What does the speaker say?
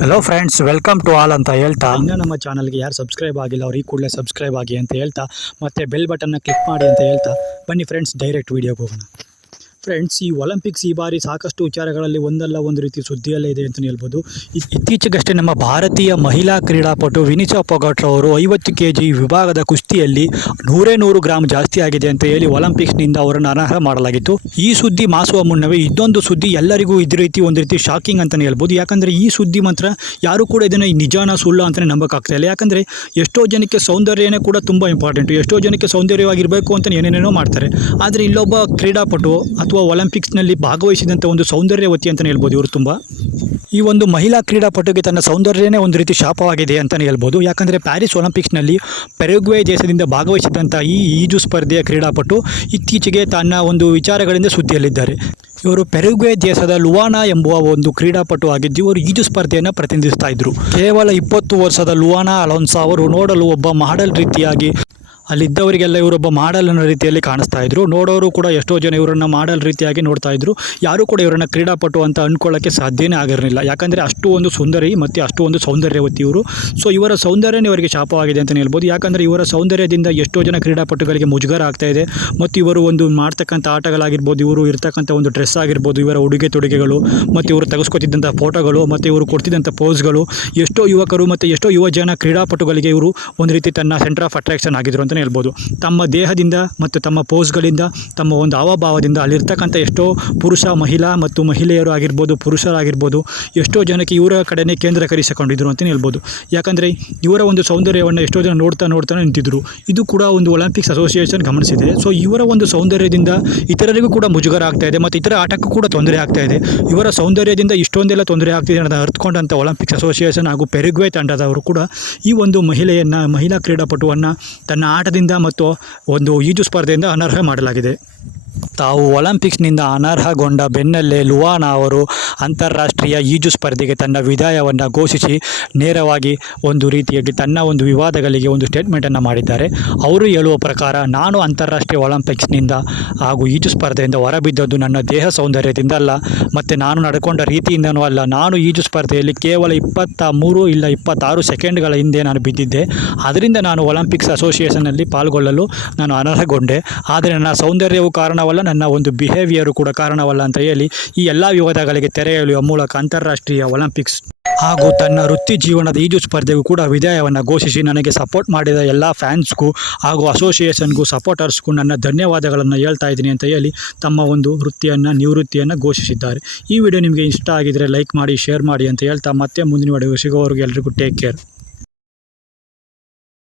Hello friends welcome to all ಅಂತ ಹೇಳ್ತಾ. ಇನ್ನೂ ನಮ್ಮ ಚಾನಲ್ಗೆ ಯಾರು ಸಬ್ಸ್ಕ್ರೈಬ್ ಆಗಿಲ್ಲ, ಅವ್ರು ಈ ಕೂಡಲೇ ಸಬ್ಸ್ಕ್ರೈಬ್ ಆಗಿ ಅಂತ ಹೇಳ್ತಾ, ಮತ್ತೆ ಬೆಲ್ ಬಟನ್ನ ಕ್ಲಿಕ್ ಮಾಡಿ ಅಂತ ಹೇಳ್ತಾ, ಬನ್ನಿ ಫ್ರೆಂಡ್ಸ್ ಡೈರೆಕ್ಟ್ ವೀಡಿಯೋಗೆ ಹೋಗೋಣ. ಫ್ರೆಂಡ್ಸ್, ಈ ಒಲಿಂಪಿಕ್ಸ್ ಈ ಬಾರಿ ಸಾಕಷ್ಟು ವಿಚಾರಗಳಲ್ಲಿ ಒಂದಲ್ಲ ಒಂದು ರೀತಿ ಸುದ್ದಿಯಲ್ಲೇ ಇದೆ ಅಂತಲೇ ಹೇಳ್ಬೋದು. ಇತ್ತೀಚೆಗಷ್ಟೇ ನಮ್ಮ ಭಾರತೀಯ ಮಹಿಳಾ ಕ್ರೀಡಾಪಟು ವಿನಿಶಾ ಪೊಗಾಟ್ ಅವರು ಐವತ್ತು ಕೆ ಜಿ ವಿಭಾಗದ ಕುಸ್ತಿಯಲ್ಲಿ ನೂರೇ ನೂರು ಗ್ರಾಮ್ ಜಾಸ್ತಿ ಆಗಿದೆ ಅಂತ ಹೇಳಿ ಒಲಿಂಪಿಕ್ಸ್ನಿಂದ ಅವರನ್ನು ಅನರ್ಹ ಮಾಡಲಾಗಿತ್ತು. ಈ ಸುದ್ದಿ ಮಾಸುವ ಮುನ್ನವೇ ಇದೊಂದು ಸುದ್ದಿ ಎಲ್ಲರಿಗೂ ಇದೇ ರೀತಿ ಒಂದು ರೀತಿ ಶಾಕಿಂಗ್ ಅಂತಲೇ ಹೇಳ್ಬೋದು. ಯಾಕಂದರೆ ಈ ಸುದ್ದಿ ಮಾತ್ರ ಯಾರು ಕೂಡ ಇದನ್ನು ನಿಜಾನ ಸುಳ್ಳು ಅಂತಲೇ ನಂಬಕ್ಕಾಗ್ತಾ ಇಲ್ಲ. ಯಾಕಂದರೆ ಎಷ್ಟೋ ಜನಕ್ಕೆ ಸೌಂದರ್ಯನೇ ಕೂಡ ತುಂಬ ಇಂಪಾರ್ಟೆಂಟು ಎಷ್ಟೋ ಜನಕ್ಕೆ ಸೌಂದರ್ಯವಾಗಿರಬೇಕು ಅಂತ ಏನೇನೇನೋ ಮಾಡ್ತಾರೆ. ಆದರೆ ಇಲ್ಲೊಬ್ಬ ಕ್ರೀಡಾಪಟು ಅಥವಾ ಒಲಿಂಪಿಕ್ಸ್ನಲ್ಲಿ ಭಾಗವಹಿಸಿದಂಥ ಒಂದು ಸೌಂದರ್ಯವತಿ ಅಂತಲೇ ಹೇಳ್ಬೋದು ಇವರು ತುಂಬ. ಈ ಒಂದು ಮಹಿಳಾ ಕ್ರೀಡಾಪಟುಗೆ ತನ್ನ ಸೌಂದರ್ಯನೇ ಒಂದು ರೀತಿ ಶಾಪವಾಗಿದೆ ಅಂತಲೇ ಹೇಳ್ಬೋದು. ಯಾಕಂದರೆ ಪ್ಯಾರಿಸ್ ಒಲಿಂಪಿಕ್ಸ್ನಲ್ಲಿ ಪೆರುಗ್ವೆ ದೇಶದಿಂದ ಭಾಗವಹಿಸಿದಂಥ ಈ ಈಜು ಸ್ಪರ್ಧೆಯ ಕ್ರೀಡಾಪಟು ಇತ್ತೀಚೆಗೆ ತನ್ನ ಒಂದು ವಿಚಾರಗಳಿಂದ ಸುದ್ದಿಯಲ್ಲಿದ್ದಾರೆ. ಇವರು ಪೆರುಗ್ವೆ ದೇಶದ ಲುವಾನಾ ಎಂಬುವ ಒಂದು ಕ್ರೀಡಾಪಟು ಆಗಿದ್ದು, ಇವರು ಈಜು ಸ್ಪರ್ಧೆಯನ್ನು ಪ್ರತಿನಿಧಿಸ್ತಾ ಇದ್ರು. ಕೇವಲ ಇಪ್ಪತ್ತು ವರ್ಷದ ಲುವಾನಾ ಅಲೋನ್ಸಾ ಅವರು ನೋಡಲು ಒಬ್ಬ ಮಾಡಲ್ ರೀತಿಯಾಗಿ ಅಲ್ಲಿದ್ದವರಿಗೆಲ್ಲ ಇವರೊಬ್ಬ ಮಾಡಲ್ ಅನ್ನೋ ರೀತಿಯಲ್ಲಿ ಕಾಣಿಸ್ತಾ ಇದ್ರು. ನೋಡೋರು ಕೂಡ ಎಷ್ಟೋ ಜನ ಇವರನ್ನ ಮಾಡಲ್ ರೀತಿಯಾಗಿ ನೋಡ್ತಾ ಇದ್ರು. ಯಾರು ಕೂಡ ಇವರನ್ನ ಕ್ರೀಡಾಪಟು ಅಂತ ಅನ್ಕೊಳ್ಳೋಕ್ಕೆ ಸಾಧ್ಯನೇ ಆಗಿರಲಿಲ್ಲ. ಯಾಕಂದರೆ ಅಷ್ಟು ಒಂದು ಸುಂದರಿ ಮತ್ತು ಅಷ್ಟು ಒಂದು ಸೌಂದರ್ಯವತಿ ಇವರು. ಸೊ ಇವರ ಸೌಂದರ್ಯನೇ ಇವರಿಗೆ ಶಾಪವಾಗಿದೆ ಅಂತಲೇ ಹೇಳ್ಬೋದು. ಯಾಕಂದರೆ ಇವರ ಸೌಂದರ್ಯದಿಂದ ಎಷ್ಟೋ ಜನ ಕ್ರೀಡಾಪಟುಗಳಿಗೆ ಮುಜುಗರ ಆಗ್ತಾ ಇದೆ. ಮತ್ತು ಇವರು ಒಂದು ಮಾಡ್ತಕ್ಕಂಥ ಆಟಗಳಾಗಿರ್ಬೋದು, ಇವರು ಇರ್ತಕ್ಕಂಥ ಒಂದು ಡ್ರೆಸ್ ಆಗಿರ್ಬೋದು, ಇವರ ಉಡುಗೆ ತೊಡುಗೆಗಳು, ಮತ್ತು ಇವರು ತೆಗೆಸ್ಕೊತಿದ್ದಂಥ ಫೋಟೋಗಳು, ಮತ್ತು ಇವರು ಕೊಡ್ತಿದ್ದಂಥ ಪೋಸ್ಗಳು ಎಷ್ಟೋ ಯುವಕರು ಮತ್ತು ಎಷ್ಟೋ ಯುವ ಜನ ಕ್ರೀಡಾಪಟುಗಳಿಗೆ ಇವರು ಒಂದು ರೀತಿ ತನ್ನ ಸೆಂಟರ್ ಆಫ್ ಅಟ್ರಾಕ್ಷನ್ ಆಗಿದ್ರು ಅಂತಲೇ ಹೇಳ್ಬೋದು. ತಮ್ಮ ದೇಹದಿಂದ ಮತ್ತು ತಮ್ಮ ಪೋಸ್ಗಳಿಂದ ತಮ್ಮ ಒಂದು ಹಾವಭಾವದಿಂದ ಅಲ್ಲಿರ್ತಕ್ಕಂಥ ಎಷ್ಟೋ ಪುರುಷ, ಮಹಿಳಾ ಮತ್ತು ಮಹಿಳೆಯರು ಆಗಿರ್ಬೋದು, ಪುರುಷರಾಗಿರ್ಬೋದು, ಎಷ್ಟೋ ಜನಕ್ಕೆ ಇವರ ಕಡೆಯೇ ಕೇಂದ್ರೀಕರಿಸಿಕೊಂಡಿದ್ರು ಅಂತಲೇ ಹೇಳ್ಬೋದು. ಯಾಕಂದರೆ ಇವರ ಒಂದು ಸೌಂದರ್ಯವನ್ನು ಎಷ್ಟೋ ಜನ ನೋಡ್ತಾ ನೋಡ್ತಾ ನಿಂತಿದ್ರು. ಇದು ಕೂಡ ಒಂದು ಒಲಿಂಪಿಕ್ಸ್ ಅಸೋಸಿಯೇಷನ್ ಗಮನಿಸಿದೆ. ಸೊ ಇವರ ಒಂದು ಸೌಂದರ್ಯದಿಂದ ಇತರರಿಗೂ ಕೂಡ ಮುಜುಗರ ಆಗ್ತಾ ಇದೆ ಮತ್ತು ಇತರ ಆಟಕ್ಕೂ ಕೂಡ ತೊಂದರೆ ಆಗ್ತಾ ಇದೆ. ಇವರ ಸೌಂದರ್ಯದಿಂದ ಇಷ್ಟೊಂದೆಲ್ಲ ತೊಂದರೆ ಆಗ್ತಿದೆ ಅನ್ನೋದನ್ನು ಅರ್ಥಕೊಂಡಂಥ ಒಲಿಂಪಿಕ್ಸ್ ಅಸೋಸಿಯೇಷನ್ ಹಾಗೂ ಪೆರುಗ್ವೆ ತಂಡದವರು ಕೂಡ ಈ ಒಂದು ಮಹಿಳೆಯನ್ನು, ಮಹಿಳಾ ಕ್ರೀಡಾಪಟುವನ್ನು ತನ್ನ ಆಟದಿಂದ ಮತ್ತು ಒಂದು ಈಜು ಸ್ಪರ್ಧೆಯಿಂದ ಅನರ್ಹ ಮಾಡಲಾಗಿದೆ. ತಾವು ಒಲಿಂಪಿಕ್ಸ್ನಿಂದ ಅನರ್ಹಗೊಂಡ ಬೆನ್ನಲ್ಲೇ ಲುವಾನಾ ಅವರು ಅಂತಾರಾಷ್ಟ್ರೀಯ ಈಜು ಸ್ಪರ್ಧೆಗೆ ತನ್ನ ವಿದಾಯವನ್ನು ಘೋಷಿಸಿ ನೇರವಾಗಿ ಒಂದು ರೀತಿಯಲ್ಲಿ ತನ್ನ ಒಂದು ವಿವಾದಗಳಿಗೆ ಒಂದು ಸ್ಟೇಟ್ಮೆಂಟನ್ನು ಮಾಡಿದ್ದಾರೆ. ಅವರು ಹೇಳುವ ಪ್ರಕಾರ ನಾನು ಅಂತಾರಾಷ್ಟ್ರೀಯ ಒಲಿಂಪಿಕ್ಸ್ನಿಂದ ಹಾಗೂ ಈಜು ಸ್ಪರ್ಧೆಯಿಂದ ಹೊರಬಿದ್ದದ್ದು ನನ್ನ ದೇಹ ಸೌಂದರ್ಯದಿಂದ ಅಲ್ಲ ಮತ್ತು ನಾನು ನಡ್ಕೊಂಡ ರೀತಿಯಿಂದನೂ ಅಲ್ಲ. ನಾನು ಈಜು ಸ್ಪರ್ಧೆಯಲ್ಲಿ ಕೇವಲ ಇಪ್ಪತ್ತ ಮೂರು ಇಲ್ಲ ಇಪ್ಪತ್ತಾರು ಸೆಕೆಂಡ್ಗಳ ಹಿಂದೆ ನಾನು ಬಿದ್ದಿದ್ದೆ. ಅದರಿಂದ ನಾನು ಒಲಿಂಪಿಕ್ಸ್ ಅಸೋಸಿಯೇಷನ್ನಲ್ಲಿ ಪಾಲ್ಗೊಳ್ಳಲು ನಾನು ಅನರ್ಹಗೊಂಡೆ. ಆದರೆ ನನ್ನ ಸೌಂದರ್ಯವು ಕಾರಣವಲ್ಲ ನನ್ನ ಒಂದು ಬಿಹೇವಿಯರು ಕೂಡ ಕಾರಣವಲ್ಲ ಅಂತ ಹೇಳಿ ಈ ಎಲ್ಲ ವಿವಾದಗಳಿಗೆ ತೆರೆ ಎಳೆಯುವ ಮೂಲಕ ಅಂತಾರಾಷ್ಟ್ರೀಯ ಒಲಿಂಪಿಕ್ಸ್ ಹಾಗೂ ತನ್ನ ವೃತ್ತಿ ಜೀವನದ ಈಜು ಸ್ಪರ್ಧೆಗೂ ಕೂಡ ವಿದಾಯವನ್ನು ಘೋಷಿಸಿ ನನಗೆ ಸಪೋರ್ಟ್ ಮಾಡಿದ ಎಲ್ಲ ಫ್ಯಾನ್ಸ್ಗೂ ಹಾಗೂ ಅಸೋಸಿಯೇಷನ್ಗೂ ಸಪೋರ್ಟರ್ಸ್ಗೂ ನನ್ನ ಧನ್ಯವಾದಗಳನ್ನು ಹೇಳ್ತಾ ಇದ್ದೀನಿ ಅಂತ ಹೇಳಿ ತಮ್ಮ ಒಂದು ವೃತ್ತಿಯನ್ನು, ನಿವೃತ್ತಿಯನ್ನು ಘೋಷಿಸಿದ್ದಾರೆ. ಈ ವಿಡಿಯೋ ನಿಮಗೆ ಇಷ್ಟ ಆಗಿದರೆ ಲೈಕ್ ಮಾಡಿ ಶೇರ್ ಮಾಡಿ ಅಂತ ಹೇಳ್ತಾ ಮತ್ತೆ ಮುಂದಿನ ವಿಡಿಯೋ ಸಿಗೋವರೆಗೂ ಎಲ್ರಿಗೂ ಟೇಕ್ ಕೇರ್